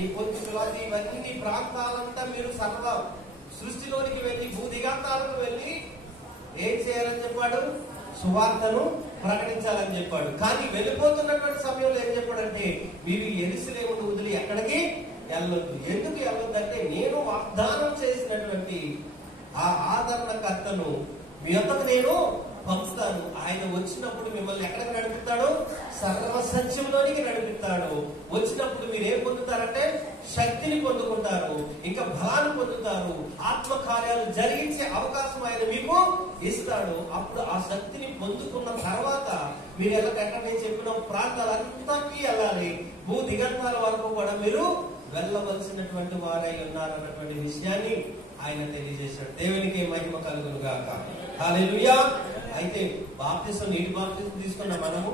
ఈ పొద్దులోకి ఇవన్నీ ప్రాంతాలంతా మీరు సర్వ సృష్టిలోనికి వెళ్ళి భూదిగంతాలకు వెళ్ళి ఏం చేయాలని చెప్పాడు? సువార్తను ప్రకటించాలని చెప్పాడు. కానీ వెళ్ళిపోతున్నటువంటి సమయంలో ఏం చెప్పాడంటే, మీరు యెరూషలేమును వదిలి ఎక్కడికి వెళ్ళొద్దు. ఎందుకు వెళ్ళొద్దు అంటే, నేను వాగ్దానం చేసినటువంటి ఆ ఆదరణకర్తను మీ వద్దకు నేను పంపుతాను. ఆయన వచ్చినప్పుడు మిమ్మల్ని ఎక్కడికి నడిపిస్తాడు? సర్వ సత్యంలోనికి నడిపిస్తాడు. వచ్చినప్పుడు మీరు ఏం పొందుతారంటే శక్తిని పొందుకుంటారు, ఇంకా బలాన్ని పొందుతారు, ఆత్మకార్యాలు జరిగించే అవకాశం ఆయన మీకు ఇస్తాడు. అప్పుడు ఆ శక్తిని పొందుకున్న తర్వాత మీరు ఎక్కడ నేను చెప్పిన ప్రాంతాలంతకీ వెళ్ళాలి. భూ దిగంతాల వరకు కూడా మీరు వెళ్ళవలసినటువంటి వారై ఉన్నారన్నటువంటి విషయాన్ని ఆయన తెలియజేశాడు. దేవునికి మహిమ కలుగును గాక. హల్లెలూయా. అయితే బాప్తిసం, నీటి బాప్తిసం తీసుకున్న మనము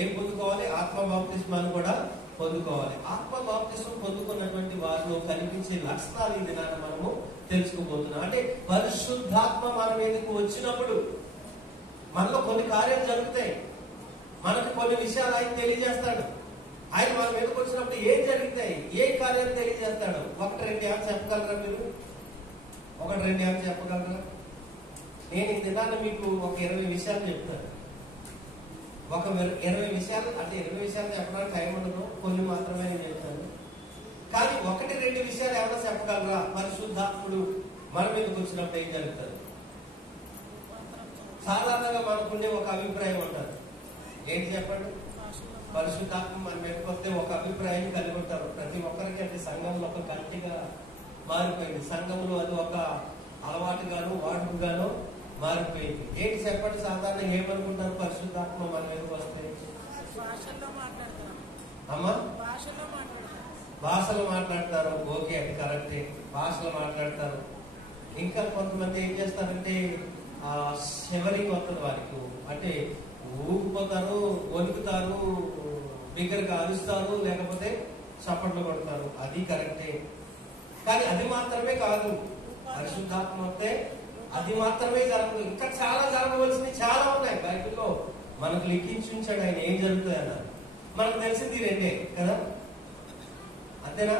ఏం పొందుకోవాలి? ఆత్మ బాప్తిస్మాన్ని కూడా పొందుకోవాలి. ఆత్మ బాప్తిసం పొందుకున్నటువంటి వారిలో కనిపించే లక్షణాలు ఈ దినాన మనము తెలుసుకోబోతున్నాం. అంటే పరిశుద్ధాత్మ మన మీదకు వచ్చినప్పుడు మనలో కొన్ని కార్యాలు జరుగుతాయి. మనకు కొన్ని విషయాలు ఆయన తెలియజేస్తాడు. ఆయన మన మీదకి వచ్చినప్పుడు ఏం జరుగుతాయి, ఏ కార్యాలు తెలియజేస్తాడు? ఒకటి రెండు ఏమైనా చెప్పగలరా మీరు? ఒకటి రెండు ఏమైనా చెప్పగలరా? నేను ఈ దినాన్ని మీకు ఒక 20 విషయాలు చెప్తాను. ఒక 20 విషయాలు, అంటే 20 విషయాలు చెప్పడానికి టైం ఉండదు, కొన్ని మాత్రమే నేను చెప్తాను. కానీ ఒకటి రెండు విషయాలు ఏమైనా చెప్పగలరా? పరిశుద్ధాత్ముడు మన మీదకి వచ్చినప్పుడు ఏం జరుగుతుంది? సాధారణంగా మనకుండే ఒక అభిప్రాయం ఉంటుంది. ఏంటి చెప్పండి? పరిశుద్ధాత్మ మన మీదకి వస్తే ఒక అభిప్రాయం కలిగి ఉంటారు ప్రతి ఒక్కరికి. అంటే సంఘంలో ఒక గట్టిగా మారిపోయింది. సంఘంలో అది ఒక అలవాటుగాను వాడుకగాను మారిపోయింది. ఏంటి చెప్పండి? సాధారణంగా ఏమనుకుంటారు? పరిశుద్ధాత్మ మన మీదకి వస్తే అమ్మా భాషలో మాట్లాడతారు. ఓకే, అది కరెక్టే, భాషలో మాట్లాడతారు. ఇంకా కొంతమంది ఏం చేస్తారంటే శివరింగ్ వస్తుంది వారికి. అంటే ఊగిపోతారు, వణుకుతారు, బిగ్గరగా అరుస్తారు, లేకపోతే చప్పట్లు కొడతారు. అది కరెక్టే. కానీ అది మాత్రమే కాదు. పరిశుద్ధాత్మ వస్తే అది మాత్రమే జరగదు, ఇంకా చాలా జరగవలసినవి చాలా ఉన్నాయి. బైబిల్లో మనకు లిఖించి ఉంచాడు ఆయన ఏం జరుగుతుంది అన్నారు. మనకు తెలిసింది రెండే కదా, అంతేనా?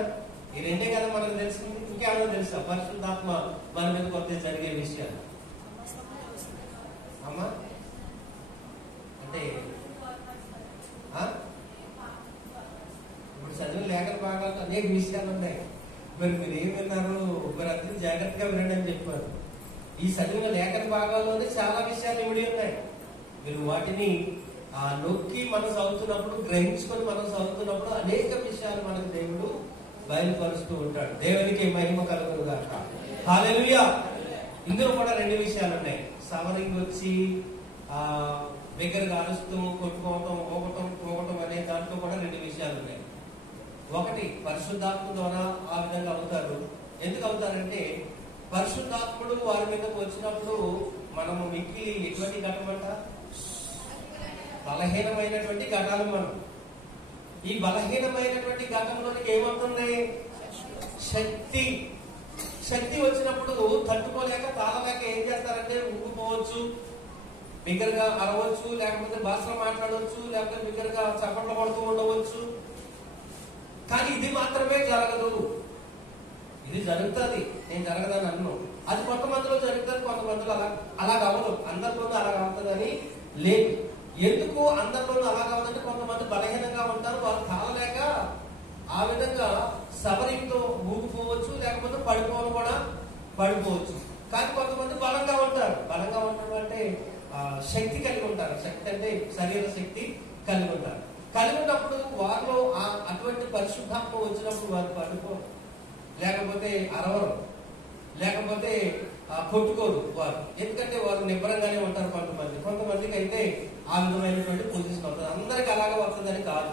ఈ రెండే కదా మనకు తెలిసింది. ఇంకేమన్నా తెలుసా పరిశుద్ధాత్మ మన మీదకి వస్తే జరిగే విషయాలు? అమ్మా అంటే ఇప్పుడు చదివిన లేఖన భాగాలు అనేక విషయాలు ఉన్నాయి. మరి మీరు ఏం విన్నారు? మరి అందరూ జాగ్రత్తగా వినండి అని చెప్పారు. ఈ చదివిన లేఖన భాగాల్లోనే చాలా విషయాలు ఇమిడి ఉన్నాయి. మీరు వాటిని నొక్కి మనం చదువుతున్నప్పుడు, గ్రహించుకొని మనం చదువుతున్నప్పుడు అనేక విషయాలు మనకు దేవుడు బయలుపరుస్తూ ఉంటాడు. దేవునికి మహిమ కలుగును గాక. హల్లెలూయా. ఇందులో కూడా రెండు విషయాలు ఉన్నాయి. సవరింగ్ వచ్చి బిగ్గరగా అరుస్తూ కొట్టుకోవటం, పోగటం అనే దాంట్లో కూడా రెండు విషయాలు ఉన్నాయి. ఒకటి, పరిశుద్ధాత్మ ద్వారా ఆ విధంగా అవుతారు. ఎందుకు అవుతారంటే పరిశుద్ధాత్ముడు వారి మీదకి వచ్చినప్పుడు మనము మిక్కిలి ఎటువంటి ఘటం అంట? బలహీనమైనటువంటి ఘటాలు. మనం ఈ బలహీనమైనటువంటి ఘటంలోనికి ఏమవుతున్నాయి? శక్తి వచ్చినప్పుడు తట్టుకోలేక తాళలేక ఏం చేస్తారంటే ఊగిపోవచ్చు, బిగ్గరగా అరవచ్చు, లేకపోతే భాషలో మాట్లాడవచ్చు, లేకపోతే బిగ్గరగా చప్పట్లు పడుతూ ఉండవచ్చు. కానీ ఇది మాత్రమే జరగదు. ఇది జరుగుతుంది, నేను జరగదని అన్ను. అది కొంతమందిలో జరుగుతుంది, కొంతమందిలో అలాగ అవ్వదు. అందరిలోనూ అలాగ అవుతుందని లేదు. ఎందుకు అందరిలోనూ అలాగ అవుతుందంటే కొంతమంది బలహీనంగా ఉంటారు, వాళ్ళు తాళలేక ఆ విధంగా సవరింగ్తో ఊగిపోవచ్చు, లేకపోతే పడిపోవడం కూడా పడిపోవచ్చు. కానీ కొంతమంది బలంగా ఉంటారు. బలంగా ఉండడం అంటే శక్తి కలిగి ఉంటారు. శక్తి అంటే శరీర శక్తి కలిగి ఉంటారు. కలిగి ఉన్నప్పుడు వారిలో అటువంటి పరిశుద్ధాత్మ వచ్చినప్పుడు వారు పడిపోరు, లేకపోతే అరవరు, లేకపోతే కొట్టుకోరు వారు. ఎందుకంటే వారు నిబ్బరంగానే ఉంటారు. కొంతమందికి అయితే ఆ విధమైనటువంటి పొజిషన్ అవుతుంది. అందరికి అలాగే వస్తుందని కాదు.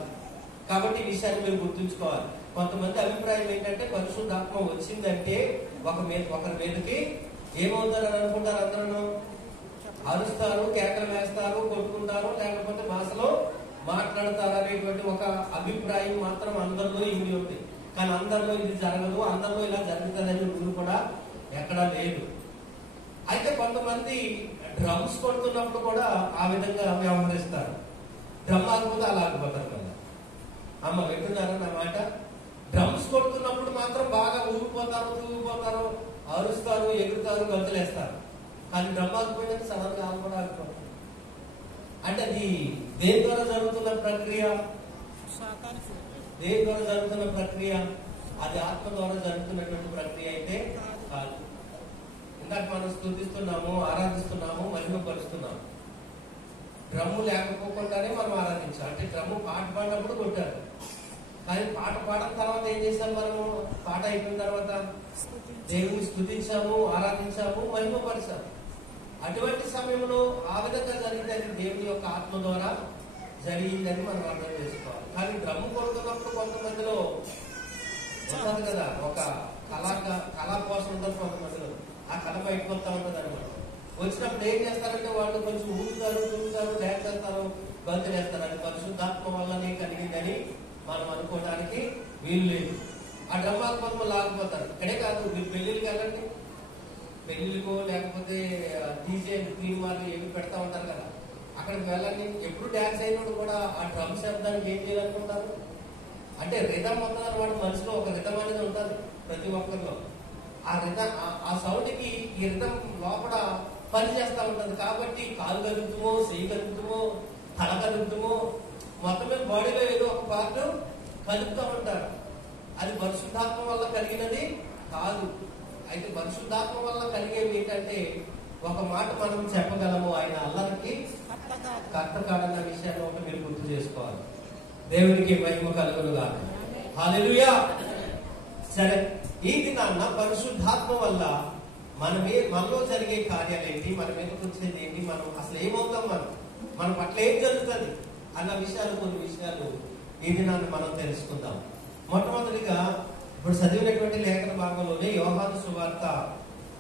కాబట్టి ఈ విషయాన్ని మీరు గుర్తుంచుకోవాలి. కొంతమంది అభిప్రాయం ఏంటంటే పరిశుద్ధాత్మ వచ్చిందంటే ఒకరి మీదకి ఏమవుతారని అనుకుంటారు? అందరూ అరుస్తారు, కేకలు వేస్తారు, కొట్టుకుంటారు, లేకపోతే భాషలో మాట్లాడతారు అనేటువంటి ఒక అభిప్రాయం మాత్రం అందరిలో ఇమిడి ఉంది. కానీ అందరిలో ఇది జరగదు, అందరిలో ఇలా జరుగుతుందని రూల్ కూడా ఎక్కడా లేదు. అయితే కొంతమంది డ్రమ్స్ కొడుతున్నప్పుడు కూడా ఆ విధంగా వ్యవహరిస్తారు. డ్రమ్ ఆగిపోతే అలా ఆగిపోతారు కదా. అమ్మ వింటున్నారా నా మాట? డ్రమ్స్ మాత్రం బాగా ఊగిపోతారు, తూగిపోతారు, అరుస్తారు, ఎగురుతారు, గంతులేస్తారు. కానీ బ్రహ్మాత్మైన సడన్ గా కూడా ఆగిపోతారు. అంటే అది దేని ద్వారా జరుగుతున్న ప్రక్రియ? దేని ద్వారా జరుగుతున్న ప్రక్రియ? అది ఆత్మ ద్వారా జరుగుతున్నటువంటి ప్రక్రియ అయితే కాదు. ఇందాక మనం స్తుతిస్తున్నాము, ఆరాధిస్తున్నాము, మహిమపరుస్తున్నాము. డ్రమ్ము లేకపోకుండానే మనం ఆరాధించాం. అంటే డ్రమ్ము పాట పాడినప్పుడు కొట్టారు, కానీ పాట పాడిన తర్వాత ఏం చేశాం? మనము పాట అయిపోయిన తర్వాత దేవుని స్తుతించాము, ఆరాధించాము, మహిమపరిచాము. అటువంటి సమయంలో ఆ విధంగా జరిగితే అది దేవుని యొక్క ఆత్మ ద్వారా జరిగిందని మనం అర్థం చేసుకోవాలి. కానీ డ్రమ్ము కొడుతున్నప్పుడు కొంతమందిలో ఉంటుంది కదా, ఒక కళా కోసం ఉంటుంది కొంతమందిలో. ఆ కళ బయటకు వస్తూ ఉంటుంది అనమాట. వచ్చినప్పుడు ఏం చేస్తారంటే వాళ్ళు కొంచెం ఊగుతారు, తూగుతారు, డ్యాన్స్ చేస్తారు, గంతులు వేస్తారు. అది పరిశుద్ధాత్మ వల్లనే కలిగిందని మనం అనుకోవడానికి వీలు లేదు. ఆ డ్రమ్మాత్మ లాగిపోతారు. ఇక్కడే కాదు, మీరు పెళ్లిళ్ళకి వెళ్ళండి, పెళ్లిళ్ళకో లేకపోతే డీజే క్లీన్ వాళ్ళు ఏమి పెడతా ఉంటారు కదా, అక్కడికి వెళ్ళండి. ఎప్పుడు డ్యాన్స్ అయినప్పుడు కూడా ఆ డ్రమ్ శబ్దానికి ఏం చేయాలనుకుంటారు? అంటే రిధం ఉంటుంది అనమాట. మనసులో ఒక రిధం అనేది ఉంటుంది ప్రతి ఒక్కరిలో. ఆ సౌండ్ కి ఈ రిధం లోపల పని చేస్తూ ఉంటుంది. కాబట్టి కాలు కలుగుతామో, చెయ్యి కలుగుతామో, తల కలుగుతామో, మొత్తం మీద బాడీలో ఏదో ఒక పార్ట్ కలుపుతూ ఉంటారు. అది పరిశుద్ధాత్మ వల్ల కలిగినది కాదు. అయితే పరిశుద్ధాత్మ వల్ల కలిగేవి ఏంటంటే, ఒక మాట మనం చెప్పగలము, ఆయన అల్లరికి కర్త కాడన్న విషయాన్ని ఒకటి మీరు గుర్తు చేసుకోవాలి. దేవునికి మహిమ కలుగునుగా. హల్లెలూయా. సరే, ఈ దినాన్న పరిశుద్ధాత్మ వల్ల మనలో జరిగే కార్యాలు ఏంటి, మన మీదకి వచ్చేది ఏంటి, మనం అసలు ఏమవుతాం, మన పట్ల ఏం జరుగుతుంది అన్న విషయాలు, కొన్ని విషయాలు ఈ దినాన్ని మనం తెలుసుకుందాం. మొట్టమొదటిగా ఇప్పుడు చదివినటువంటి లేఖన భాగంలోనే యోహాను సువార్త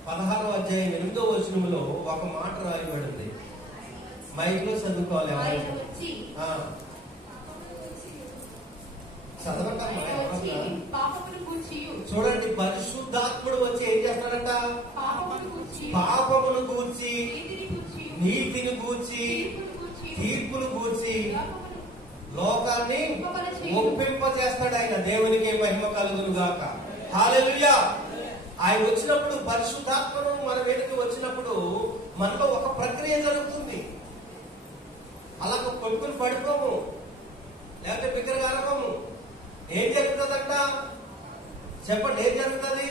16వ అధ్యాయం 8వ వచనంలో ఒక మాట రాయబడింది. మైక్ లో చదువుకోవాలి. చూడండి, పరిశుద్ధాత్ముడు వచ్చి ఏం చేస్తాడంట? పాపమును గూర్చి, నీతిని గూర్చి, తీర్పును గూర్చి లోకాన్ని ఒప్పింపజేస్తాడు ఆయన. దేవునికి మహిమ కలుగును గాక. హల్లెలూయా. ఆయన వచ్చినప్పుడు, పరిశుద్ధాత్మను మన మీదకి వచ్చినప్పుడు మనలో ఒక ప్రక్రియ జరుగుతుంది. అలా కొట్టుకుని పడిపోము, లేకపోతే బిగ్గరగారము. ఏం జరుగుతుందంట? చెప్పండి, ఏం జరుగుతుంది?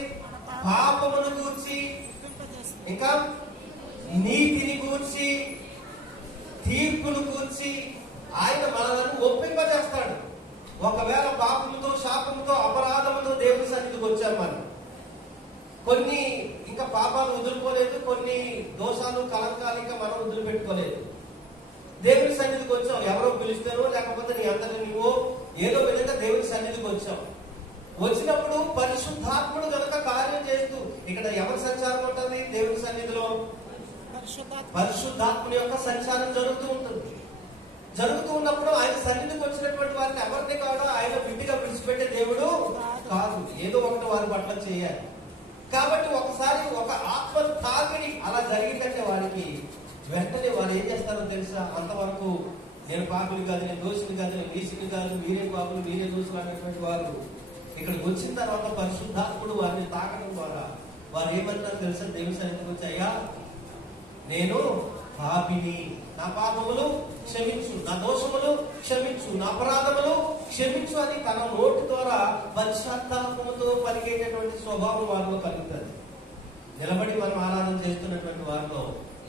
పాపమును గూర్చి, ఇంకా నీతిని గూర్చి, తీర్పును గూర్చి ఆయన మనలను ఒప్పింపజేస్తాడు. ఒకవేళ పాపముతో, శాపముతో, అపరాధముతో దేవుని సన్నిధికి వచ్చాం మనం, కొన్ని ఇంకా పాపాలు వదులుకోలేదు, కొన్ని దోషాలు, కలంకాలు ఇంకా మనం వదిలిపెట్టుకోలేదు. దేవుని సన్నిధికి వచ్చాం, ఎవరో పిలుస్తారో లేకపోతే నీ అంతటి నువ్వో ఏదో విధంగా దేవుని సన్నిధికి వచ్చాం. వచ్చినప్పుడు పరిశుద్ధాత్ముడు కనుక కార్యం చేస్తూ, ఇక్కడ ఎవరి సంచారం ఉంటుంది దేవుని సన్నిధిలో? పరిశుద్ధాత్ముని యొక్క సంచారం జరుగుతూ ఉంటుంది. జరుగుతూ ఉన్నప్పుడు ఆయన సన్నిధికి వచ్చినటువంటి వారిని ఎవరిని కాదు ఆయన విడిగా విడిచిపెట్టే దేవుడు కాదు. ఏదో ఒకటి వారి పట్ల చేయాలి. కాబట్టి ఒకసారి ఒక ఆత్మ తాకిడి అలా జరిగిందంటే వారికి వెంటనే వారు ఏం చేస్తారో తెలుసా? అంతవరకు నేను పాపులు కాదు, నేను దోషులు కాదు, నేను నీచులు కాదు, మీరే పాపులు, మీరే దోషులు అనేటువంటి వారు ఇక్కడికి వచ్చిన తర్వాత పరిశుద్ధాత్ముడు వారిని తాకడం ద్వారా వారు ఏమంటారు తెలుసా? దేవుని సన్నిధికి వచ్చి, అయ్యా నేను పాపిని, నా పాపములు క్షమించు, నా దోషములు క్షమించు, నా అపరాధములు క్షమించు అని తన నోటి ద్వారా పశ్చాత్తాపముతో పలికేటటువంటి స్వభావం వారిలో కలుగుతుంది. నిలబడి మనం ఆరాధన చేస్తున్నటువంటి వారిలో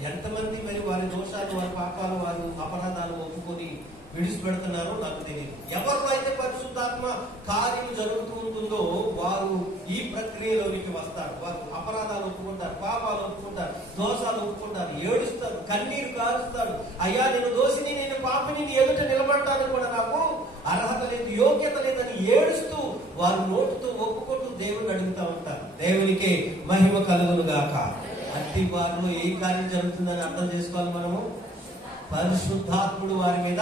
ఎంతమంది మరి వారి దోషాలు, వారి పాపాలు, వారి అపరాధాలు ఒప్పుకొని విడిచిపెడుతున్నారో నాకు తెలియదు. ఎవరిలో అయితే పరిశుద్ధాత్మ కార్యం జరుగుతూ ఉంటుందో వారు ఈ ప్రక్రియలోనికి వస్తారు. వారు అపరాధాలు ఒప్పుకుంటారు, పాపాలు ఒప్పుకుంటారు, దోషాలు ఒప్పుకుంటారు, ఏడుస్తారు, కన్నీరు కారుస్తారు. అయ్యా నేను దోషిని, నేను పాపిని, నీ ఎదుట నిలబడటానికి కూడా నాకు అర్హత లేదు, యోగ్యత లేదని ఏడుస్తూ వారు నోటుతో ఒప్పుకుంటూ దేవుని అడుగుతూ ఉంటారు. దేవునికి మహిమ కలుగును గాక. అట్టి వారిలో ఏ కార్యం జరుగుతుందని అర్థం చేసుకోవాలి మనము. పరిశుద్ధాత్ముడు వారి మీద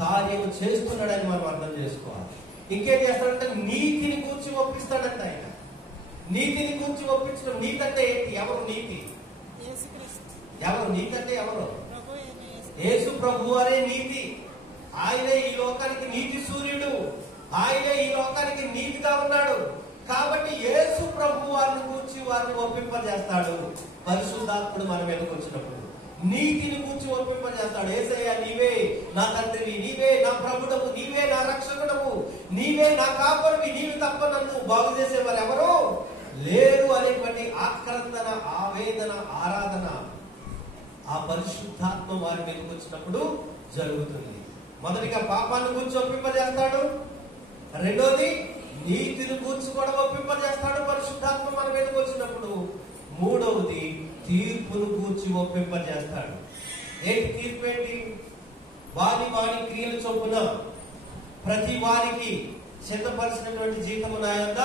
కార్యం చేస్తున్నాడని మనం అర్థం చేసుకోవాలి. ఇంకేం చేస్తాడంటే నీతిని కూర్చి ఒప్పిస్తాడంట ఆయన. నీతిని కూర్చి ఒప్పించడం. నీతి అంటే ఏంటి? ఎవరు నీతి? ఎవరు నీతి అంటే ఎవరు? యేసు ప్రభు అనే నీతి. ఆయనే ఈ లోకానికి నీతి సూర్యుడు, ఆయనే ఈ లోకానికి నీతిగా ఉన్నాడు. కాబట్టి గూర్చి వారిని ఒప్పింపజేస్తాడు. పరిశుద్ధాత్ముడు మన మీదకి వచ్చినప్పుడు నీతిని గూర్చి ఒప్పింపజేస్తాడు. యేసయ్యా నీవే నా తండ్రివి, నీవే నా ప్రభుడవు, నీవే నా రక్షకుడవు, నీవే నా కాపరివి, నీవు తప్ప నన్ను బాగు చేసేవారు ఎవరు లేరు అనేటువంటి ఆక్రందన, ఆవేదన, ఆరాధన ఆ పరిశుద్ధాత్మ వారి మీదకి వచ్చినప్పుడు జరుగుతుంది. మొదటిగా పాపాన్ని గూర్చి ఒప్పింపజేస్తాడు. రెండోది నీతిని గూర్చి కూడా ఒప్పింపజేస్తాడు పరిశుద్ధాత్మ మన మీదకి వచ్చినప్పుడు. మూడవది తీర్పును గూర్చి ఒప్పింపజేస్తాడు. ఏంటి తీర్పు? ఏంటి? వారి క్రియల చొప్పున ప్రతి వారికి సిద్ధపరిచినటువంటి జీతము నా యొద్ద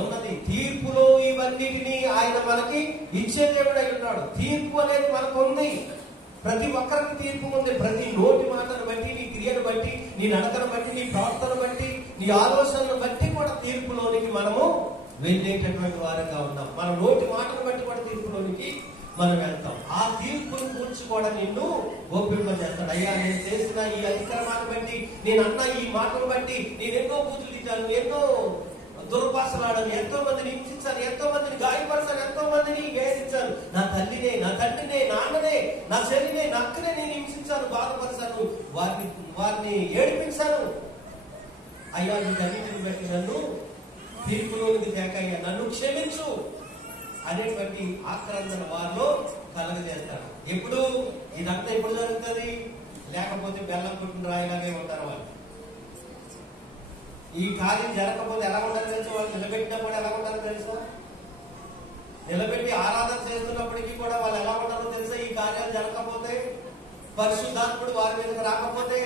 ఉన్నది. తీర్పులో ఇవన్నిటినీ ఆయన మనకి ఇచ్చే దేవుడై ఉన్నాడు. తీర్పు అనేది మనకు ఉంది. ప్రతి ఒక్కరికి తీర్పు ఉంది. ప్రతి నోటి మాటను బట్టి, నీ క్రియను బట్టి, నీ నడకను బట్టి, నీ ప్రవర్తన బట్టి, నీ ఆలోచనను బట్టి కూడా తీర్పులోనికి మనము వెళ్ళేటటువంటి వారంగా ఉన్నాం. మన నోటి మాటను బట్టి కూడా తీర్పులోనికి మనం వెళ్తాం. ఆ తీర్పును గురించి కూడా నిన్ను ఒప్పింపజేస్తాడు. అయ్యా నేను చేసిన ఈ అతిక్రమాన్ని బట్టి, నేను అన్న ఈ మాటను బట్టి నేను ఎన్నో బూతులు తిట్టాను, ఎన్నో దుర్భాషలాడాను, ఎంతో మందిని హింసించాను, ఎంతో మందిని గాయపరచాను, ఎంతో మందిని వేధించాను. నా తల్లినే, నా తండ్రినే, నాన్ననే, నా చెల్లినే, నా అక్కనే నేను హింసించాను, బాధపరిచాను, వారిని ఏడిపించాను. అయ్యా వీటన్నిటిని బట్టి నన్ను తీర్పులోనికి తేకయ్యా, నన్ను క్షమించు అనేటువంటి ఆక్రందన వారిలో కలగజేస్తారు. ఎప్పుడు ఇదంతా ఎప్పుడు జరుగుతుంది? లేకపోతే బెల్లం పుట్టిన రాయిలాగే ఉంటారు వాళ్ళు. ఈ కార్యం జరగకపోతే ఎలా ఉంటారో తెలుసు. వాళ్ళు నిలబెట్టినప్పుడు ఎలా ఉంటారో తెలుసా? నిలబెట్టి ఆరాధన చేస్తున్నప్పటికీ కూడా వాళ్ళు ఎలా ఉంటారో తెలుసా? ఈ కార్యాలు జరగకపోతే, పరిశుద్ధాత్ముడు వారి మీదకి రాకపోతే,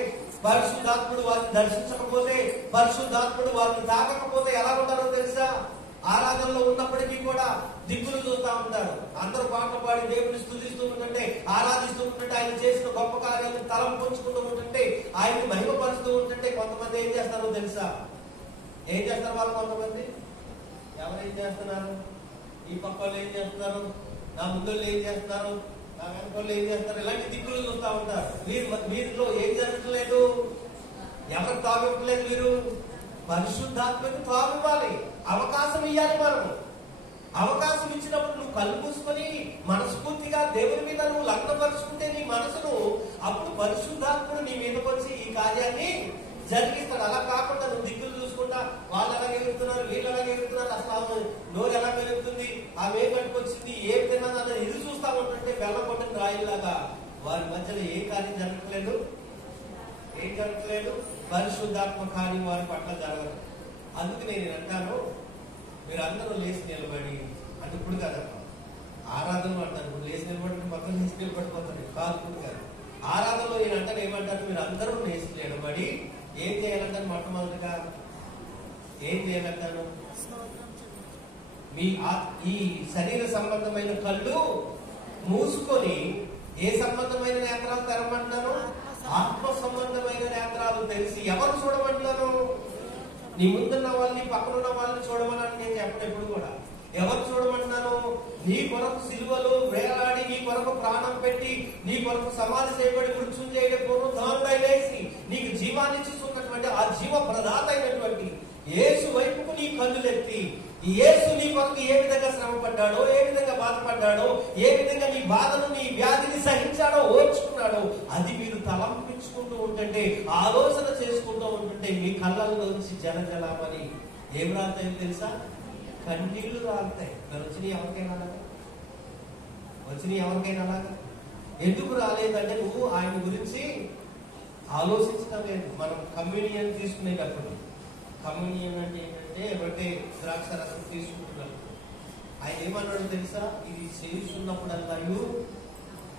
పరిశుద్ధాత్ముడు వారిని దర్శించకపోతే, పరిశుద్ధాత్ముడు వారిని తాకకపోతే ఎలా ఉంటారో తెలుసా? ఆరాధనలో ఉన్నప్పటికీ కూడా దిక్కులు చూస్తూ ఉంటారు. అందరూ పాటలు పాడి దేవుని స్తుతిస్తూ ఉంటుంటే, ఆరాధిస్తూ ఉంటుంటే, ఆయన చేసిన గొప్ప కార్యాలను తలం పంచుకుంటూ ఉంటుంటే, ఆయన్ని మహిమపరుస్తూ ఉంటుంటే కొంతమంది ఏం చేస్తారో తెలుసా? ఏం చేస్తారు వాళ్ళు? కొంతమంది ఎవరేం చేస్తున్నారు? ఈ పక్క వాళ్ళు ఏం చేస్తున్నారు, నా ముందోళ్ళు ఏం చేస్తున్నారు, నా వెనకోళ్ళు ఏం చేస్తారు, ఇలాంటి దిక్కులు చూస్తూ ఉంటారు. వీరిలో ఏం జరగట్లేదు? ఎవరికి తాగివ్వట్లేదు? మీరు పరిశుద్ధాత్మకు తాగివ్వాలి, అవకాశం ఇవ్వాలి. మనం అవకాశం ఇచ్చినప్పుడు నువ్వు కళ్ళు మూసుకొని మనస్ఫూర్తిగా దేవుని మీద నువ్వు లగ్నపరుచుకుంటే నీ మనసును, అప్పుడు పరిశుద్ధాత్ముడు నీ మీదకి వచ్చి ఈ కార్యాన్ని జరిగిస్తాడు. అలా కాకుండా నువ్వు దిక్కులు చూసుకుంటా, వాళ్ళు ఎలాగ ఎగురుతున్నారు, వీళ్ళు ఎలాగ ఎగురుతున్నారు, అసలు నోరు ఎలా పెరుగుతుంది, ఆమె ఏం పట్టుకొచ్చింది, ఏం తిన్నది అన్నది ఇది చూస్తా ఉంటుంటే బెల్లం కొట్టిన రాయిలాగా వారి మధ్యలో ఏ కార్యం జరగట్లేదు. ఏం జరగట్లేదు? పరిశుద్ధాత్మ కార్యం వారి పట్ల జరగదు. అందుకు నేను అంటాను, మీరు అందరూ లేచి నిలబడి, అంటే ఇప్పుడు కదా ఆరాధనలు అంటారు, ఇప్పుడు లేచి నిలబడి మొత్తం లేచి నిలబడిపోతారు కాదు, ఇప్పుడు కాదు. ఆరాధనలో నేను అంటాను ఏమంటారు, మీరు అందరూ లేచి నిలబడి ఏం చేయాలంటారు? మొట్టమొదటిగా ఏం చేయాలంటాను? మీ ఈ శరీర సంబంధమైన కళ్ళు మూసుకొని ఏ సంబంధమైన నేత్రాలు తెరమంటున్నాను? ఆత్మ సంబంధమైన నేత్రాలు తెలిసి ఎవరు చూడమంటున్నాను? నీ ముందున్న వాళ్ళని, పక్కన ఉన్న వాళ్ళని చూడమని నేను చెప్పను ఎప్పుడు కూడా. ఎవరు చూడమంటున్నాను? నీ కొరకు సిలువలో వేలాడి, నీ కొరకు ప్రాణం పెట్టి, నీ కొరకు సమాధి చేయబడి మృత్యుంజయుడి పునరుద్ధానుడై లేచి నీకు జీవాన్ని ఇస్తున్నటువంటి ఆ జీవ ప్రదాత అయినటువంటి యేసు వైపుకు నీ కన్నులెత్తి, యేసు నీ కొరకు ఏ విధంగా శ్రమ పడ్డాడో, ఏ విధంగా బాధపడ్డాడో, ఏ విధంగా నీ బాధను, నీ వ్యాధిని సహించాడో, ఓర్చుకున్నాడో, అది మీరు తలంపించుకుంటూ ఉంటుంటే, ఆలోచన చేసుకుంటూ ఉంటుంటే మీ కళ్ళల్లోంచి జలజలామని ఏం రాస్తాయో తెలుసా? కన్నీళ్లు రాలుతాయి. మరి వచ్చినాయి ఎవరికైనా అలాగా? వచ్చినాయి ఎవరికైనా అలాగా? ఎందుకు రాలేదంటే నువ్వు ఆయన గురించి ఆలోచించడం లేదు. మనం కమ్యూనియన్ తీసుకునేటప్పుడు, కమ్యూనియన్ అంటే ఏంటంటే ఎవరికై ద్రాక్ష రసం తీసుకుంటున్నాడు. ఆయన ఏమన్నాడు తెలుసా? ఇది చేస్తున్నప్పుడల్లా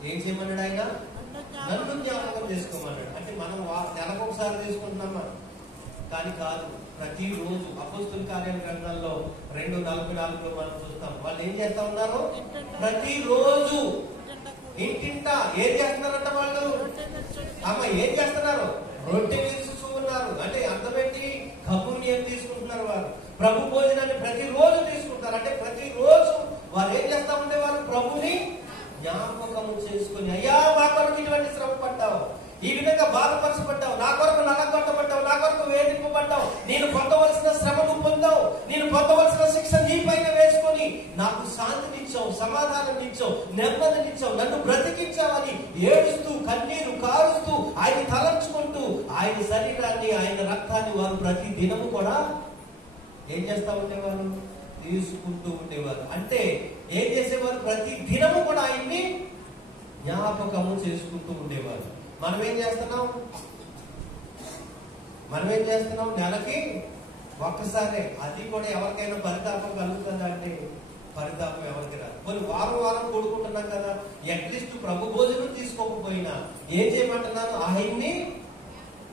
ఏం చేయమన్నాడు? ఆయన నన్ను జ్ఞాపకం చేసుకోమన్నాడు. అంటే మనం నెలకు ఒకసారి తీసుకుంటున్నామా? కానీ కాదు, ప్రతిరోజు. అపోస్తుల కార్యాల గ్రంథాల్లో 2:44 మనం చూస్తాం. వాళ్ళు ఏం చేస్తా ఉన్నారు? ప్రతిరోజు ఇంటింట ఏం చేస్తున్నారంట వాళ్ళు? ఏం చేస్తున్నారు? రొట్టె తీసుకుంటూ ఉన్నారు. అంటే అర్థమేంటి? కమ్యూనియన్ తీసుకుంటున్నారు. వారు ప్రభు భోజనాన్ని ప్రతిరోజు తీసుకుంటారు. అంటే ప్రతిరోజు వారు ఏం చేస్తా ఉంటే వారు ప్రభుని జ్ఞాపకము చేసుకుని, అయ్యా మా కొరకు ఇటువంటి శ్రమ పడ్డావు, ఈ విధంగా బాధపరచబడ్డావు, నా కొరకు నలగొట్టబడ్డావు, నా కొరకు వేధింపబడ్డావు, నేను పొందవలసిన శ్రమ నువ్వు పొందావు, నేను పొందవలసిన శిక్ష నీ పైన వేసుకొని నాకు శాంతినిచ్చావు, సమాధానాన్నిచ్చావు, నెమ్మదినిచ్చావు, నన్ను బ్రతికించావని ఏడుస్తూ కన్నీరు కారుస్తూ ఆయన తలంచుకుంటూ ఆయన శరీరాన్ని, ఆయన రక్తాన్ని వారు ప్రతి దినము కూడా ఏం చేస్తా ఉండేవారు? తీసుకుంటూ ఉండేవారు. అంటే ఏం చేసేవారు? ప్రతి దినము కూడా ఆయన్ని జ్ఞాపకము చేసుకుంటూ ఉండేవారు. మనం ఏం చేస్తున్నాం? నెలకి ఒక్కసారే. అది కూడా ఎవరికైనా పరితాపం కలుగుతుందా అంటే పరితాపం ఎవరికి రాదు. కొన్ని వారం కూడుకుంటున్నాం కదా, అట్లీస్ట్ ప్రభు భోజనం తీసుకోకపోయినా ఏం చేయమంటున్నాను? ఆయన్ని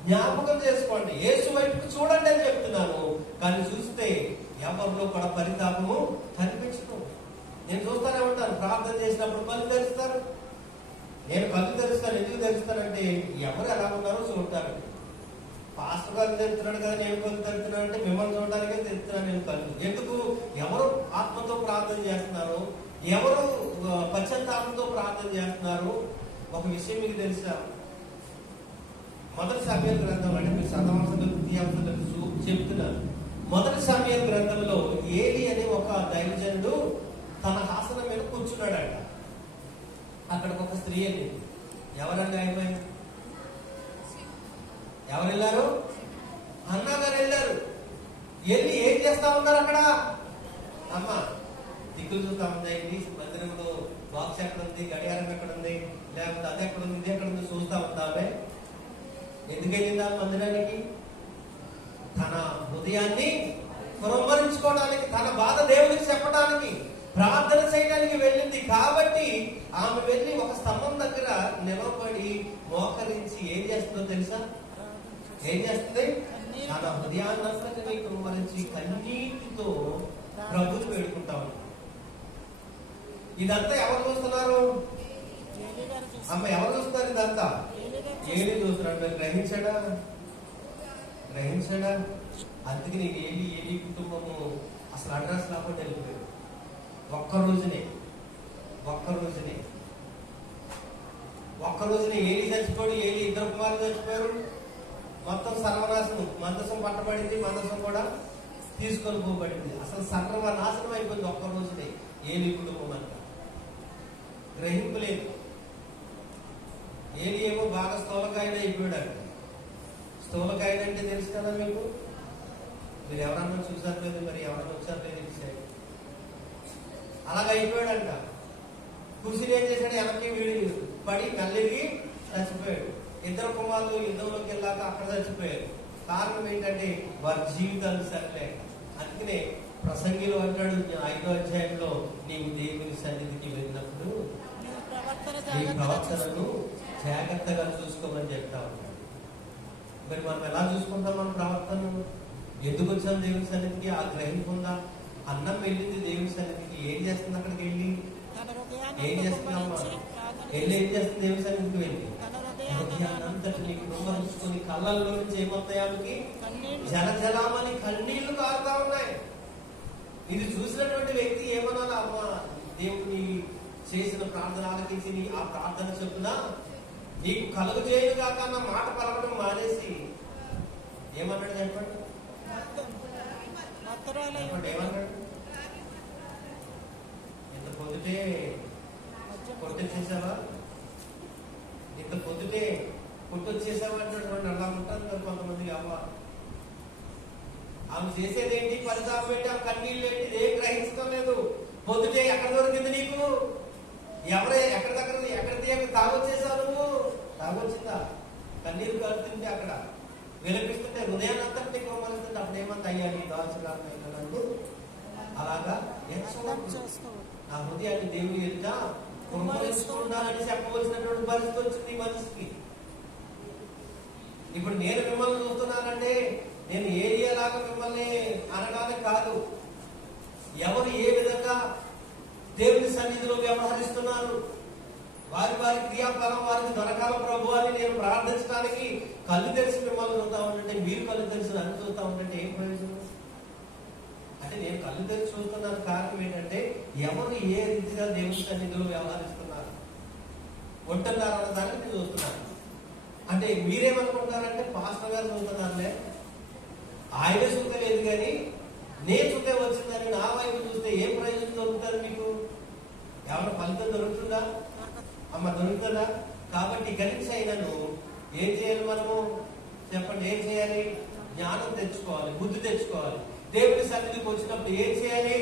జ్ఞాపకం చేసుకోండి, యేసు వైపుకు చూడండి అని చెప్తున్నాను. కానీ చూస్తే ఎవరిలో కూడా పరితాపము కనిపించదు. నేను చూస్తానే ఉంటాను, ప్రార్థన చేసినప్పుడు కళ్ళు తెరుస్తారు. నేను కళ్ళు తెరుస్తాను. ఎందుకు తెరుస్తానంటే ఎవరు ఎలా ఉన్నారో చూడటానికి. పాస్టర్ గారు తెరుతున్నాడు కదా, నేను కళ్ళు తెరుతున్నాను అంటే మిమ్మల్ని చూడడానికే తెరుతున్నాను నేను కళ్ళు. ఎందుకు? ఎవరు ఆత్మతో ప్రార్థన చేస్తున్నారు, ఎవరు పశ్చాత్తాపంతో ప్రార్థన చేస్తున్నారు. ఒక విషయం మీకు తెలుసా? మొదటి సమూయేలు గ్రంథం, అంటే మీకు సతవాంశంలో ద్వితీయాంశంలో చెప్తున్నాను. మొదటి సమూయేలు గ్రంథంలో ఏలీ అనే ఒక దైవజనుడు తన ఆసనం మీద కూర్చున్నాడట. అక్కడికి ఒక స్త్రీ వెళ్ళింది. ఎవరండి ఆమె? ఎవరు వెళ్ళారు? అన్నా గారు వెళ్ళారు. వెళ్ళి ఏం చేస్తా ఉన్నారు అక్కడ? అమ్మ దిక్కులు చూస్తా ఉంది, మందిరంలో బాక్స్ ఎక్కడ ఉంది, గడియారం ఎక్కడ ఉంది, లేకపోతే అది ఎక్కడ ఉంది, ఇది ఎక్కడ ఉంది చూస్తా ఉందా ఆమె. ఎందుకు వెళ్ళిందా మందిరానికి? తన హృదయాన్ని పురమరించుకోవడానికి, తన బాధ దేవునికి చెప్పడానికి, ప్రార్థన చేయడానికి వెళ్ళింది. కాబట్టి ఆమె వెళ్ళి ఒక స్తంభం దగ్గర నిలబడి మోకరించి ఏం చేస్తుందో తెలుసా? ఏం చేస్తుంది? తన హృదయాన్ని పురమరించి కన్నీటితో ప్రభుని వేడుకుంటా ఉంది. ఇదంతా ఎవరు చూస్తున్నారు? అమ్మ ఎవరు చూస్తున్నారు? ఇదంతా ఏలి చూస్తున్నాడు. మీరు గ్రహించాడా? అందుకే నీకు ఏలి కుటుంబము అసలు అడ్రస్ లేకుండా వెళ్ళిపోయాడు. ఒక్క రోజునే ఏలి చచ్చిపోయాడు. ఏలి ఇద్దరు కుమారులు చచ్చిపోయారు. మొత్తం సర్వనాశనం. మందసం పట్టబడింది, మందసం కూడా తీసుకొని పోబడింది. అసలు సర్వనాశనం అయిపోయింది ఒక్క రోజునే ఏలి కుటుంబం అంతా. గ్రహింపు లేదు. ఏలి ఏమో బాగా స్థూలకాయన అయిపోయాడు. స్థూలకాయన అంటే తెలుసు కదా మీకు. మీరు ఎవరన్నా చూసారు లేదు, మరి ఎవరన్నా వచ్చారు లేదు ఇటు సైడ్. అలాగ అయిపోయాడంట. కుర్చీలు ఏం చేశాడు? వెనక్కి వీడి పడి కళ్ళెరిగి చచ్చిపోయాడు. ఇద్దరు కుమారులు యుద్ధంలోకి వెళ్ళాక అక్కడ చచ్చిపోయారు. కారణం ఏంటంటే వారి జీవితాలు సరిలేక. అందుకనే ప్రసంగిలో అంటాడు 5వ అధ్యాయంలో, నీవు దేవుని సన్నిధికి వెళ్ళినప్పుడు నీ ప్రవర్తనను జాగ్రత్తగా చూసుకోమని చెప్తా ఉంటాడు. మరి మనం ఎలా చూసుకుంటాం మన ప్రవర్తనను? ఎందుకు వచ్చాం దేవుని సన్నిధికి? ఆ గ్రహింపు ఉందా? అన్నం వెళ్ళింది దేవుని సన్నిధికి. ఏం చేస్తుంది? అక్కడికి వెళ్ళి ఏం చేస్తున్నాం? ఏం చేస్తుంది దేవుని సన్నిధికి వెళ్ళి? హృదయాన్నంతటిని కుటుంబించుకొని కళ్ళల్లో నుంచి ఏమవుతాయానికి జలజలామని కన్నీళ్లు కారుతా ఉన్నాయి. ఇది చూసినటువంటి వ్యక్తి ఏమన్నా, అమ్మ దేవుని చేసిన ప్రార్థన ఆలకించి ఆ ప్రార్థన చెప్పున నీకు కలుగు చేయను కాక అన్న మాట పలకడం మానేసి ఏమన్నాడు చెప్పండి? ఏమన్నాడు? ఇంత పొద్దుటే కొట్టొచ్చేసావా? ఇంత పొద్దుటే కొట్టొచ్చేసావా అంటాడు. అలా ఉంటారు కదా కొంతమంది. అవ్వ ఆమె చేసేదేంటి? పరితాపం ఏంటి? ఆ కన్నీళ్ళు ఏంటి? ఏం గ్రహించడం లేదు. పొద్దుటే ఎక్కడ దొరికింది నీకు? ఎక్కడ తాగొచ్చేసావు నువ్వు? తాగొచ్చిందా? కన్నీరు కలుగుతుంటే అక్కడ విలపిస్తుంటే హృదయాన్నంతటి కుమరిస్తుంటే అప్పుడేమంత అయ్యాలి దాల్చడానికి అలాగా ఆ హృదయాన్ని దేవుని ఎదుట కుమరిస్తున్నానని చెప్పవలసినటువంటి పరిస్థితి వచ్చింది మనిషికి. ఇప్పుడు నేను మిమ్మల్ని చూస్తున్నానంటే నేను ఏరియాలాగా మిమ్మల్ని అనడానికి కాదు. ఎవరు ఏ విధంగా దేవుని సన్నిధిలో వ్యవహరిస్తున్నారు, వారి క్రియాఫలం వారికి దొరకాల ప్రభు అని నేను ప్రార్థించడానికి కళ్ళు తెరిచి మిమ్మల్ని చూస్తా ఉంటే, మీరు కళ్ళు తెరిచి నన్ను చూస్తా ఉంటే ఏం ప్రయోజనం? అంటే నేను కళ్ళు తెరిచి చూస్తున్నాను కారణం ఏంటంటే ఎవరు ఏ రీతిగా దేవుని సన్నిధిలో వ్యవహరిస్తున్నారు, ఉంటున్నారు అన్న దాన్ని నేను చూస్తున్నాను. అంటే మీరేమనుకుంటున్నారంటే పాస్టర్ గారు చూస్తున్నారులే, ఆయన చూడలేదు కానీ నేను చూస్తే వచ్చిందని నా వైపు చూస్తే ఏం ప్రయోజనం ఏమన్నా ఫలితం దొరుకుతుందా? అమ్మ దొరుకుతుందా? కాబట్టి గణిత అయినను ఏం చేయాలి మనము? చెప్పండి, ఏం చేయాలి? జ్ఞానం తెచ్చుకోవాలి, బుద్ధి తెచ్చుకోవాలి. దేవుడి సన్నిధికి వచ్చినప్పుడు ఏం చేయాలి?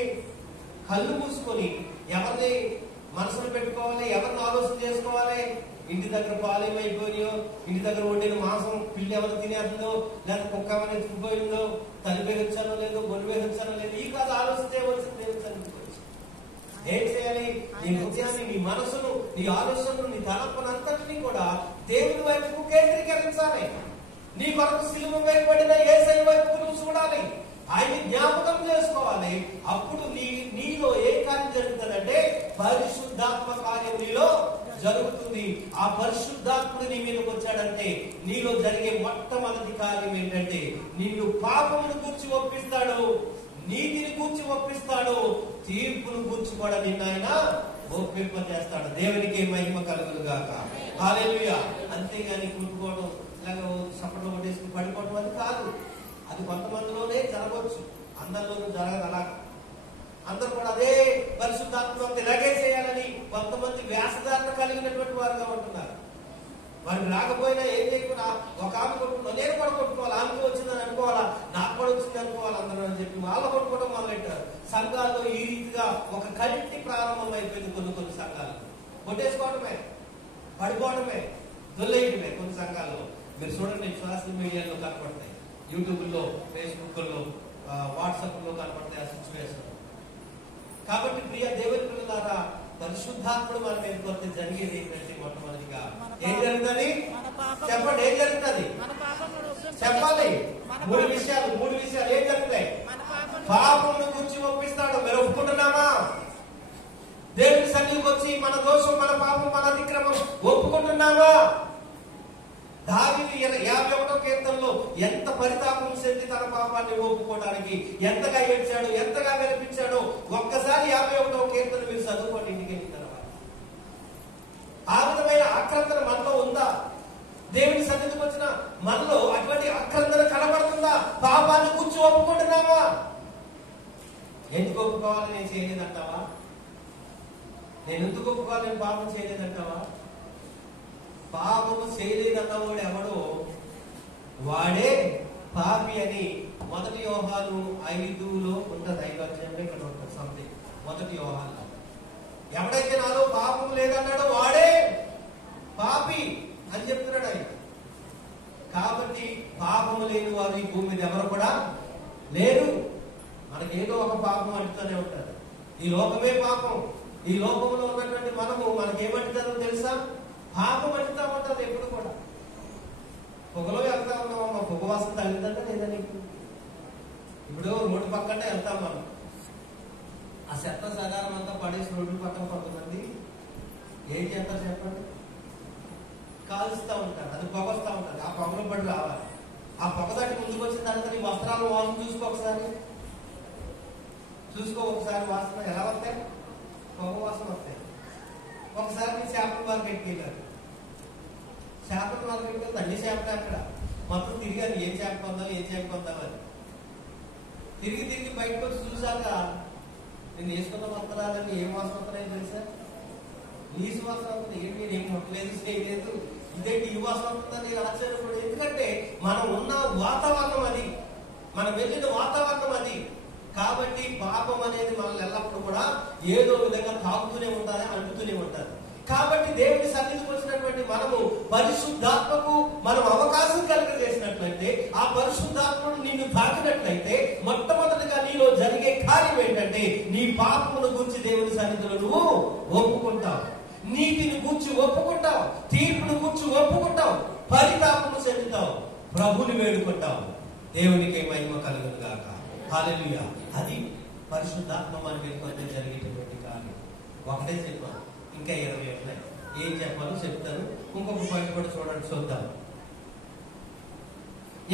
కళ్ళు మూసుకొని ఎవరిని మనసును పెట్టుకోవాలి, ఎవరిని ఆలోచన చేసుకోవాలి? ఇంటి దగ్గర పాలెం అయిపోయినాయో, ఇంటి దగ్గర వండిన మాంసం పిల్లి ఎవరు తినేస్తుందో, లేదా కుక్క ఏమైనా ఎత్తుకుపోయిందో, తలిపే వచ్చానో లేదో, బొలిపే వచ్చానో లేదో, ఈ కాదు ఆలోచన చేయవలసింది. దేవుడి సన్నిధికి వచ్చి ఏం చేయాలి? నీ హృదయాన్ని, నీ మనసును, నీ ఆలోచనను, నీ తలపునంతటినీ కూడా దేవుడి వైపుకు కేంద్రీకరించాలి. నీ కొరకు సిలువ వేయబడిన యేసయ్య వైపుకు నువ్వు చూడాలి, ఆయన జ్ఞాపకం చేసుకోవాలి. అప్పుడు నీలో ఏ కార్యం జరుగుతుందంటే పరిశుద్ధాత్మ కార్యం నీలో జరుగుతుంది. ఆ పరిశుద్ధాత్ముడు నీ మీదకి వచ్చాడంటే నీలో జరిగే మొట్టమొదటి కార్యం ఏంటంటే నిన్ను పాపమును గూర్చి ఒప్పిస్తాడు, నీతిని గూర్చి ఒప్పిస్తాడు, తీర్పును గూర్చి కూడా నిన్న ఆయన ఒప్పింప చేస్తాడు. దేవునికి మహిమ కలుగును గాక. హల్లెలూయా. అంతేగాని కుట్టుకోవడం, ఇలాగ సపట్లో కొట్టేసుకుని పడిపోవడం అది కాదు. అది కొంతమందిలోనే జరగవచ్చు, అందరిలోనూ జరగదు. అలా అందరూ కూడా అదే పరిశుద్ధాత్మ ఇలాగే చేయాలని కొంతమంది వ్యాసధారణ కలిగినటువంటి వారుగా ఉంటున్నారు. వారికి రాకపోయినా ఏం చేయకుండా ఒక ఆమె కొట్టుకున్నా నేను కూడా కొట్టుకోవాలి, ఆమెకు వచ్చిందని అనుకోవాలా, నాకు కూడా వచ్చింది అనుకోవాలి అందరూ అని చెప్పి వాళ్ళు కొట్టుకోవడం మొదలెట్టారు. సంఘాల్లో ఈ రీతిగా ఒక కల్టి ప్రారంభం అయిపోయింది. కొన్ని సంఘాలు కొట్టేసుకోవడమే, పడిపోవడమే, దొల్లేయడమే. కొన్ని సంఘాల్లో మీరు చూడండి, సోషల్ మీడియాలో కనపడతాయి, యూట్యూబ్లో, ఫేస్బుక్లో, వాట్సాప్లో కనపడతాయి ఆ సిచ్యువేషన్. కాబట్టి ప్రియ దేవుని పిల్లలారా, పరిశుద్ధాత్ముడు మన మీద కొత్త జరిగేది ఏంటంటే మొట్టమొదటిగా ఏం జరుగుతుంది? చెప్పండి, ఏం జరుగుతుంది? చెప్పాలి. మూడు విషయాలు ఏం జరుగుతాయి? పాపమును గురించి ఒప్పిస్తాడు. మీరు ఒప్పుకుంటున్నామా? దేవుని సన్నిధికి వచ్చి మన దోషం, మన పాపం, మన అతిక్రమం ఒప్పుకుంటున్నామా? దావీదు 51వ కీర్తనలో ఎంత పరితాపం చెంది తన పాపాన్ని ఒప్పుకోవడానికి ఎంతగా ఏడ్చాడు, ఎంతగా విలపించాడో ఒక్కసారి 51వ కీర్తన మీరు చదువుకోండి ఇంటికి వెళ్ళిన తర్వాత. ఆ విధమైన ఆక్రందన మనలో ఉందా? దేవుని సన్నిధికి వచ్చిన మనలో అటువంటి ఆక్రందన కనబడుతుందా? పాపాన్ని కూర్చో ఒప్పుకుంటున్నావా? ఎందుకు ఒప్పుకోవాలి? నేను చేయలేదంటావా? నేను ఎందుకు ఒప్పుకోవాలి? నేను పాపం చేయలేదంటావా? పాపము చేయలేదన్నవాడు ఎవడో వాడే పాపి అని 1 యోహాను 5లో ఉంటుంది. 5 అధ్యాయంలో ఇక్కడ ఉంటుంది సంథింగ్. 1 యోహానులో ఎవడైతే నాలో పాపం లేదన్నాడో వాడే పాపి అని చెప్తున్నాడు ఆయన. కాబట్టి పాపము లేని వారు ఈ భూమి మీద ఎవరు కూడా లేరు. మనకేదో ఒక పాపం అంటుతూనే ఉంటారు. ఈ లోకమే పాపం. ఈ లోకంలో ఉన్నటువంటి మనము మనకేమంటుందో తెలుసా? పాపం అంటుతా ఉంటుంది ఎప్పుడు కూడా. పొగలో వెళ్తా ఉన్నామమ్మా, పొగ వాసన తగ్గిందంటే లేదా నీకు? ఇప్పుడు రోడ్డు పక్కనే వెళ్తాం మనం, ఆ చెత్త సగారం అంతా పడేసి రోడ్డు పక్కన కొంతమంది ఏం చేస్తారు చెప్పండి? కాలుస్తూ ఉంటారు, అది పొగ వస్తూ ఉంటుంది. ఆ పొగలో పడి రావాలి. ఆ పొగ దాటి ముందుకు వచ్చిన తర్వాత నీ వస్త్రాలు వాసన చూసుకో ఒకసారి వాసన ఎలా వస్తాయి? పొగ వాసన వస్తాయి. ఒకసారి నీ చేపల మార్కెట్కి వెళ్ళారు. చేపల మార్కెట్కి వెళ్తే అన్ని చేపలే అక్కడ. మొత్తం తిరిగాను, ఏం చేప పొందామని. తిరిగి బయటకు వచ్చి చూసాక నేను వేసుకున్న వస్త్రాలన్నీ ఏం వాసన వస్తున్నాయో తెలుసా? నీసు వాసన అవుతుంది. ఏంటి నేను ఏం ముట్టలేదు, చేయలేదు, ఇదేంటి ఈ వాసన అవుతుందని నేను ఆశ్చర్యపడు. ఎందుకంటే మనం ఉన్న వాతావరణం అది, మనం వెళ్ళిన వాతావరణం అది. కాబట్టి పాపం అనేది మనల్ని ఎల్లప్పుడూ కూడా ఏదో విధంగా తాగుతూనే ఉంటారు, అంటుతూనే ఉంటారు. కాబట్టి దేవుని సన్నిధికి వచ్చినటువంటి మనము పరిశుద్ధాత్మకు మనం అవకాశం కలిగజేసినట్లయితే, ఆ పరిశుద్ధాత్మను నిన్ను తాకినట్లయితే మొట్టమొదటిగా నీలో జరిగే కార్యం ఏంటంటే నీ పాపమును గురించి దేవుని సన్నిధిలో నువ్వు ఒప్పుకుంటావు, నీతిని గూర్చి ఒప్పుకుంటావు, తీర్పును గూర్చి ఒప్పుకుంటావు, పరితాపము చెందుతావు, ప్రభుని వేడుకుంటావు. దేవునికి మహిమ కలుగును గాక. హల్లెలూయా. అది పరిశుద్ధాత్మ మన మీద జరిగేటువంటి కార్యం. ఒకటే చెప్పాను, ఇంకా 20 ఉన్నాయి. ఏం చెప్పాలో చెప్తాను. ఇంకొక పాయింట్ కూడా చూద్దాం.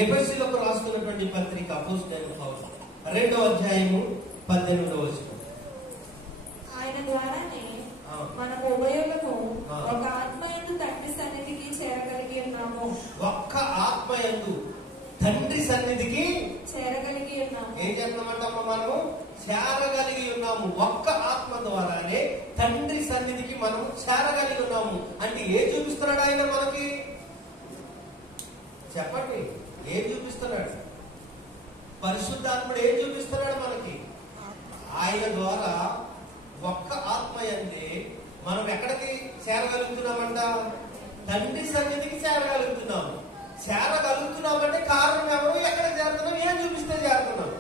ఎఫెసీయులకు రాస్తున్నటువంటి పత్రిక అపోస్తలుడైన పౌలు 2వ అధ్యాయము 18వ వచనం. ఆయన ద్వారానే మనకు ఉభయులకు ఒక ఆత్మయందు తండ్రి సన్నిధికి చేరగలిగి ఉన్నాము. ఒక్క ఆత్మయందు తండ్రి సన్నిధికి చేరగలిగి ఉన్నాము. ఏం చెప్తామంటాము? మనము చేరగలిగి ఉన్నాము. ఒక్క ఆత్మ ద్వారానే తండ్రి మనం చేరగలిగి ఉన్నాము. అంటే ఏం చూపిస్తున్నాడు ఆయన మనకి? చెప్పండి, ఏం చూపిస్తున్నాడు? పరిశుద్ధాత్ముడు ఏం చూపిస్తున్నాడు మనకి? ఆయన ద్వారా ఒక్క ఆత్మ అంటే మనం ఎక్కడికి చేరగలుగుతున్నామంట? తండ్రి సన్నిధికి చేరగలుగుతున్నాము. చేరగలుగుతున్నామంటే కారణం ఎవరు? ఎక్కడ చేరుతున్నాం? ఏం చూపిస్తే చేరుతున్నాం?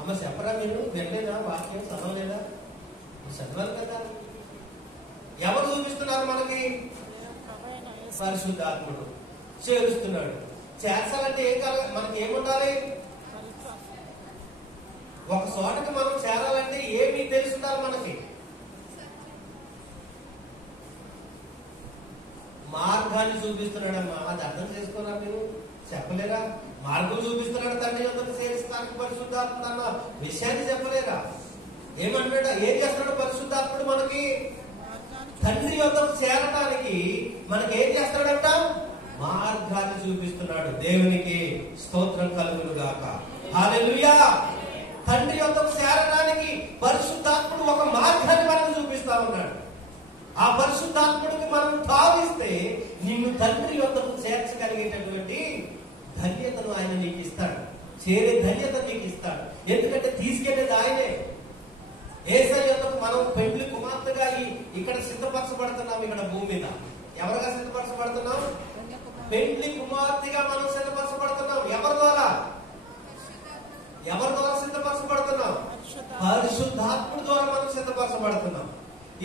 అమ్మ చెప్పరా? మీరు వెళ్ళలేదా? వాక్యం చదవలేదా? చదవాలి కదా. ఎవరు చూపిస్తున్నారు మనకి? పరిశుద్ధాత్ముడు చేరుస్తున్నాడు. చేర్చాలంటే ఏం కావాలి? మనకి ఏముండాలి? ఒక చోటకి మనం చేరాలంటే ఏమి తెలుసుండాలి మనకి? మార్గాన్ని చూపిస్తున్నాడమ్మా. అది అర్థం చేసుకున్నా మీరు? చెప్పలేరా? మార్గం చూపిస్తున్నాడు. తండ్రి యొద్దకు చేరుస్తానికి పరిశుద్ధాత్మ అన్న విషయాన్ని చెప్పలేరా? ఏమంటాడు? ఏం చేస్తున్నాడు పరిశుద్ధాత్ముడు మనకి? తండ్రి యొద్దకు చేరడానికి మనకి ఏం చేస్తాడంట? మార్గాన్ని చూపిస్తున్నాడు. దేవునికి స్తోత్రం కలుగును గాక. హల్లెలూయా. తండ్రి యొద్దకు చేరడానికి పరిశుద్ధాత్ముడు ఒక మార్గాన్ని మనకు చూపిస్తా ఉన్నాడు. ఆ పరిశుద్ధాత్ముడికి మనం తావిస్తే నిన్ను తండ్రి యొద్దకు చేర్చగలిగేటటువంటి ధన్యతను ఆయన నీకు ఇస్తాడు. చేరే ధన్యత నీకు ఇస్తాడు. ఎందుకంటే తీసుకెళ్లేది ఆయనే. యేసయ్య యొద్దకు మనం పెండ్లి కుమార్తెగా ఇక్కడ సిద్ధపరచబడుతున్నాం. ఇక్కడ భూమి మీద ఎవరుగా సిద్ధపరచబడుతున్నాం? పెండ్లి కుమార్తెగా మనం సిద్ధపరచబడుతున్నాం. ఎవరి ద్వారా? ఎవరి ద్వారా సిద్ధపరచబడుతున్నాం? పరిశుద్ధాత్ముడి ద్వారా మనం సిద్ధపరచబడుతున్నాం.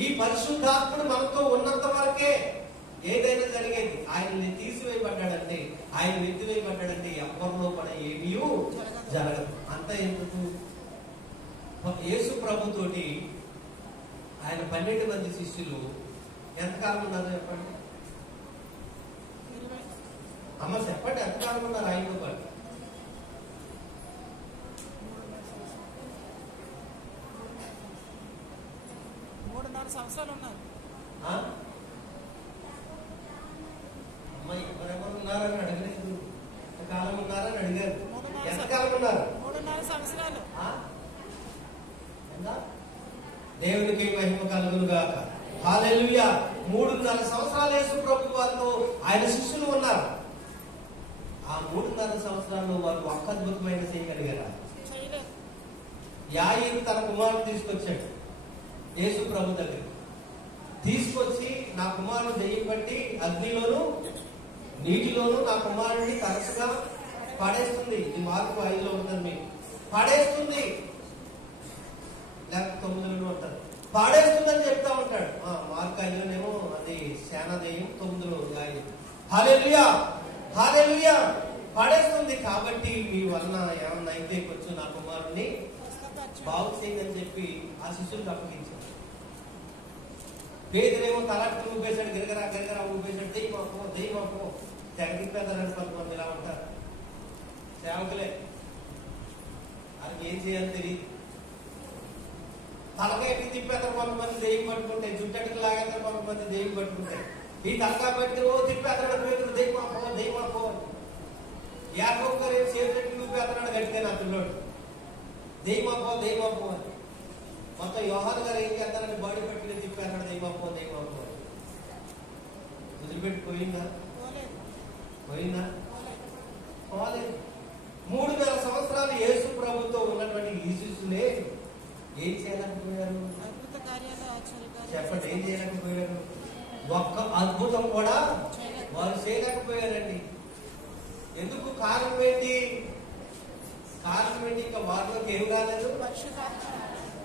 ఈ పరిశుద్ధాత్ముడు మనతో ఉన్నంత వరకే ఏదైనా జరిగేది. ఆయన్ని తీసివేయబడ్డాడంటే, ఆయన ఎత్తివేయబడ్డాడంటే ఎవరిలో కూడా ఏమీ జరగదు. అంత ఎందుకు? యేసు ప్రభుతోటి ఆయన 12 మంది శిష్యులు ఎంతకాలం ఉన్నారు చెప్పండి? అమ్మ చెప్పండి, ఎంతకాలం ఉన్నారు ఆయనతో పాటు? 3.5 సంవత్సరాలు ఉన్నారు. అమ్మాయి ఎవరెవరు ఉన్నారని అడగలేదు. ఎంతకాలం ఉన్నారని అడిగారు. ఎంతకాలం ఉన్నారు? 3.5 సంవత్సరాలు. దేవునికి మహిమ కలుగును గాక. హల్లెలూయా. 3.5 సంవత్సరాలు యేసు ప్రభు వారితో ఆయన శిష్యులు ఉన్నారు. ఆ 3.5 సంవత్సరాల్లో వారు ఒక్క అద్భుతమైన చేయగలిగారా? యాయిరు తన కుమారుడు తీసుకొచ్చాడు యేసు ప్రభు దగ్గర. తీసుకొచ్చి, నా కుమారుడు దెయ్యం పట్టి అగ్నిలోను నీటిలోను నా కుమారుడిని తరచుగా పడేస్తుంది. ఈ మార్పు 5లో ఉంటుంది. మీకు పడేస్తుంది, లేకపోతే 9లోనూ ఉంటుంది. పాడేస్తుందని చెప్తా ఉంటాడు. మార్కు 5లోనేమో అది శానా దెయ్యం, 9లో గాయం. హల్లెలూయా, హల్లెలూయా. పడేస్తుంది. కాబట్టి మీ వలన ఏమన్నా అయితే కొంచెం నా కుమారుడిని బాగు చేయదని చెప్పి ఆ శిష్యులకు అప్పగించాడు. పేదరేమో తలాట్లు ఊపేశాడు, గిరగరా గిరగరా ఊపేశాడు. దెయ్యమో తెగతిప్పేస్తారని కొంతమంది ఇలా ఉంటారు. సేవకులే, వాళ్ళకి ఏం చేయాలో తెలియదు. తలకాయ తిప్పేస్తారు కొంతమంది దెయ్యం పట్టుకుంటే, జుట్టడికి లాగేస్తారు కొంతమంది దెయ్యం పట్టుకుంటే. ఈ తలకాయ పెట్టి తిప్పేస్తాడు పేదలు, దెయ్యమో యాకోబు గారు చేతులెట్టి ఊపేస్తున్నాడు గట్టిగా నా పిల్లోడు. దెయ్యమో అని. మొత్తం యోహాను గారు ఏం చేస్తారని బాడీ పెట్టి తిప్పేస్తాడు. దెయ్యమో వదిలిపెట్టి పోయిందా? పోయిందా? పోలేదు. 3.5 సంవత్సరాలు యేసు ప్రభుతో ఉన్నటువంటి ఈ శిష్యులే ఏం చేయలేకపోయారు? చెప్పండి, ఏం చేయలేకపోయారు? ఒక్క అద్భుతం కూడా వారు చేయలేకపోయారండి. ఎందుకు? కారణం ఏంటి? ఇంకా వారిలోకి ఏం రాలేదు?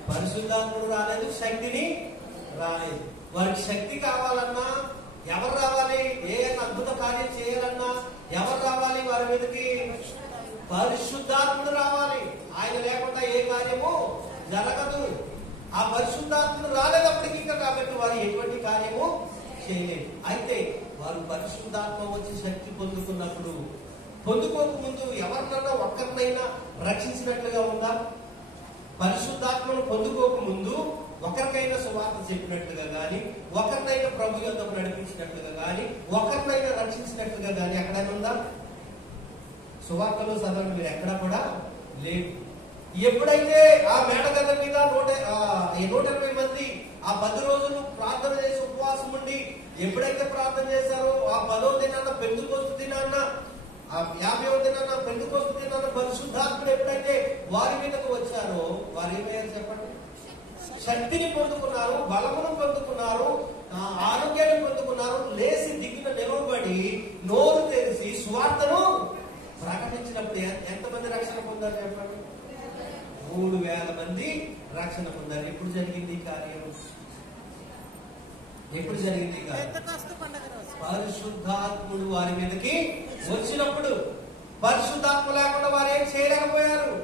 పరిశుద్ధాత్ముడు రాలేదు, శక్తిని రాలేదు. వారికి శక్తి కావాలన్నా ఎవరు రావాలి? ఏ అద్భుత కార్యం చేయాలన్నా ఎవరు రావాలి వారి మీదకి? పరిశుద్ధాత్ముడు రావాలి. ఆయన లేకుండా ఏ కార్యము జరగదు. ఆ పరిశుద్ధాత్ముడు రాలేదప్పటికీ ఇంకా, కాబట్టి వారు ఎటువంటి కార్యము చేయలేదు. అయితే వారు పరిశుద్ధాత్మ వచ్చి శక్తి పొందుకోకముందు ఎవరినన్నా ఒక్కరినైనా రక్షించినట్లుగా ఉందా? పరిశుద్ధాత్మను పొందుకోకముందు ఒకరికైనా సువార్త చెప్పినట్లుగా గాని, ఒకరినైనా ప్రభు యొద్దకు నడిపించినట్లుగా గాని, ఒకరినైనా రక్షించినట్లుగా గాని ఎక్కడైనా ఉందా? సువార్తలో చదవండి, మీరు ఎక్కడా కూడా లేదు. ఎప్పుడైతే ఆ మేడగద మీద 120 మంది ఆ 10 రోజులు ప్రార్థన చేసి ఉపవాసం ఉండి ఎప్పుడైతే ప్రార్థన చేశారో ఆ 10వ దినాన పెంతుకొస్తు దినాన ఆ 50వ దినాన పెంతుకొస్తు దినాన పరిశుద్ధాత్ముడు ఎప్పుడైతే వారి మీదకు వచ్చారో వారు ఏమయ్యారు చెప్పండి? శక్తిని పొందుకున్నారు, బలమును పొందుకున్నారు, ఆరోగ్యాన్ని పొందుకున్నారు. లేచి దిగిన నిలవబడి నోరు తెరిచి సువార్తను ప్రకటించినప్పుడు ఎంతమంది రక్షణ పొందారు చెప్పండి? 3000 మంది రక్షణ పొందారు. ఎప్పుడు జరిగింది ఈ కార్యం? ఎప్పుడు జరిగింది ఈ కార్యం? పరిశుద్ధాత్ముడు వారి మీదకి వచ్చినప్పుడు. పరిశుద్ధాత్మ లేకుండా వారు ఏం చేయలేకపోయారు.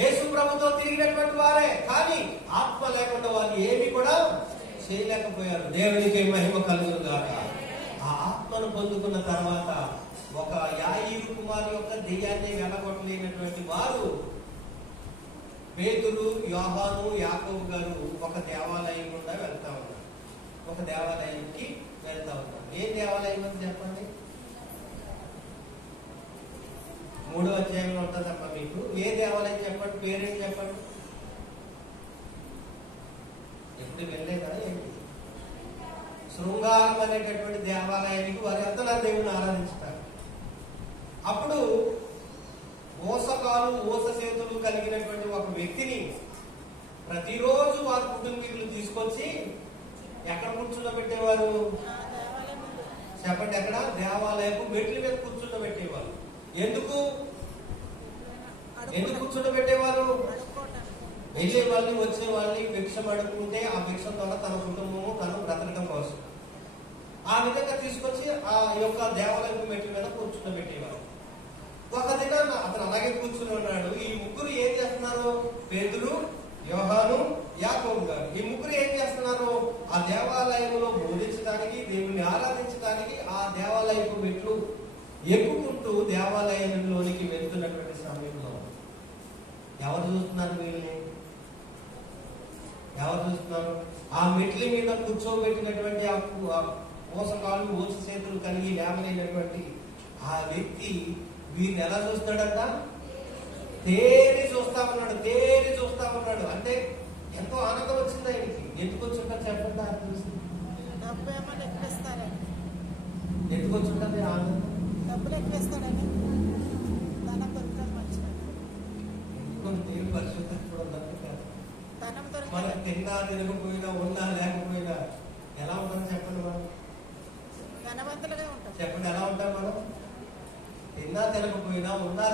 యేసు ప్రభుతో తిరిగినటువంటి వారే, కానీ ఆత్మ లేకుండా వారు ఏమి కూడా చేయలేకపోయారు. దేవునికి మహిమ కలుగును గాక. ఆ ఆత్మను పొందుకున్న తర్వాత ఒక యాయీరు కుమారు యొక్క దెయ్యాన్ని వెళ్ళగొట్టలేనటువంటి వారు పేతురు, యోహాను, యాకోబు గారు ఒక దేవాలయం గుండా వెళ్తా ఉన్నారు. ఒక దేవాలయానికి వెళ్తా ఉన్నారు. ఏ దేవాలయం అని చెప్పండి? 3వ అధ్యాయంలో ఉంటుందమ్మా మీకు. ఏ దేవాలయం చెప్పండి, పేరేంటి చెప్పండి? ఎప్పుడు వెళ్ళలేదా ఏంటి? శృంగారం అనేటటువంటి దేవాలయానికి వారు ఎంతలా దేవుని ఆరాధించుతారు. అప్పుడు మోసకాలు మోస చేతులు కలిగినటువంటి ఒక వ్యక్తిని ప్రతిరోజు వారి కుటుంబీకులు తీసుకొచ్చి ఎక్కడ కూర్చుండబెట్టేవారు చెప్పండి? ఎక్కడ? దేవాలయపు మెట్ల మీద కూర్చుండబెట్టేవారు. ఎందుకు కూర్చుండబెట్టేవారు? వెళ్ళే వాళ్ళని వచ్చే వాళ్ళని భిక్షం అడుగుకుంటే ఆ భిక్షం ద్వారా తన కుటుంబము తను బ్రతకడం కోసం ఆ విధంగా తీసుకొచ్చి ఆ యొక్క దేవాలయపు మెట్ల మీద కూర్చుండబెట్టేవారు. ఒక దినాన అతను అలాగే కూర్చుని ఉన్నాడు. ఈ ముగ్గురు ఏం చేస్తున్నారు? పేతురు, యోహాను, యాకోబు గారు. ఈ ముగ్గురు ఏం చేస్తున్నారు? ఆ దేవాలయంలో బోధించడానికి, దేవుని ఆరాధించడానికి ఆ దేవాలయపు మెట్లు ఎక్కుకుంటూ దేవాలయంలోనికి వెళ్తున్నటువంటి సమయంలో ఎవరు చూస్తున్నారు? వీళ్ళని ఎవరు చూస్తున్నారు? ఆ మెట్ల మీద కూర్చోబెట్టినటువంటి ఆ మోసకాలు మోస చేతులు కలిగి లేవలేనటువంటి ఆ వ్యక్తి వీరిని ఎలా చూస్తాడంట? తేరి చూస్తా ఉన్నాడు. అంటే ఎంతో ఆనందం వచ్చింది ఆయనకి. ఎందుకు వచ్చుంటారు చెప్పండి? ఎందుకు వచ్చుంటుంది ఆనందం? డబ్బులు ఎక్కువేస్తాడని దేవుడు పరిశుద్ధత మనం తిన్నా తినకపోయినా ఉన్నా లేకపోయినా ఎలా ఉంటాం చెప్పండి? మనం చెప్పండి ఎలా ఉంటాం? మనం తిన్నా తినకపోయినా ఉన్నా